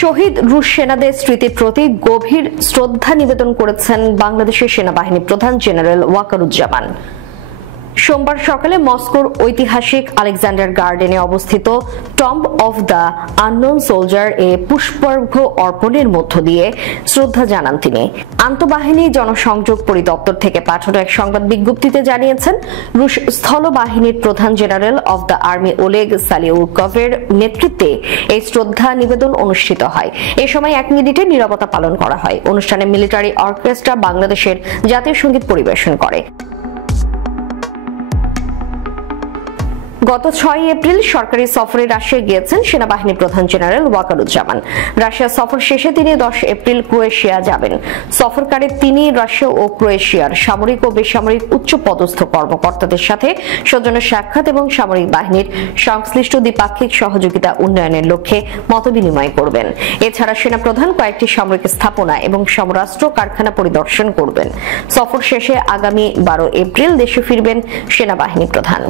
শহীদ রুশ সেনাদের স্মৃতির প্রতি গভীর শ্রদ্ধা নিবেদন করেছেন বাংলাদেশের সেনাবাহিনী প্রধান জেনারেল ওয়াকারুজ্জামান। সোমবার সকালে মস্কোর ঐতিহাসিক আলেকজান্ডার গার্ডেনে অবস্থিত tomb of the unknown soldier এ পুষ্পার্ঘ্য অর্পণের মধ্য দিয়ে শ্রদ্ধা জানান তিনি। আন্তঃবাহিনী জনসংযোগ পরিদপ্তর থেকে পাঠানো এক সংবাদ বিজ্ঞপ্তিতে জানিয়েছেন, রুশ স্থলবাহিনীর প্রধান general of the army Oleg সালিউকভের নেতৃত্বে এই শ্রদ্ধা নিবেদন অনুষ্ঠিত হয়। এ সময় 1 মিনিটের নীরবতা পালন করা হয়। অনুষ্ঠানে মিলিটারি অর্কেস্ট্রা বাংলাদেশের জাতীয় সঙ্গীত পরিবেশন করে। গত 6 এপ্রিল সরকারি সফরে রাশিয়া গিয়েছেন সেনাবাহিনী প্রধান জেনারেল ওয়াকারুজ্জামান। রাশিয়া সফর শেষে তিনি 10 এপ্রিল ক্রোয়েশিয়া যাবেন। সফরকালে তিনি রাশিয়া ও ক্রোয়েশিয়ার সামরিক ও বেসামরিক উচ্চ পদস্থ কর্মকর্তাদের সাথে সৌজন্য সাক্ষাৎ এবং সামরিক বাহিনীর সংশ্লিষ্ট দ্বিপাক্ষিক সহযোগিতা উন্নয়নের লক্ষ্যে মতবিনিময় করবেন। এছাড়া সেনাপ্রধান কয়েকটি সামরিক স্থাপনা এবং সমরাস্ত্র কারখানা পরিদর্শন করবেন। সফর শেষে আগামী 12 এপ্রিল দেশে ফিরবেন সেনাবাহিনী প্রধান।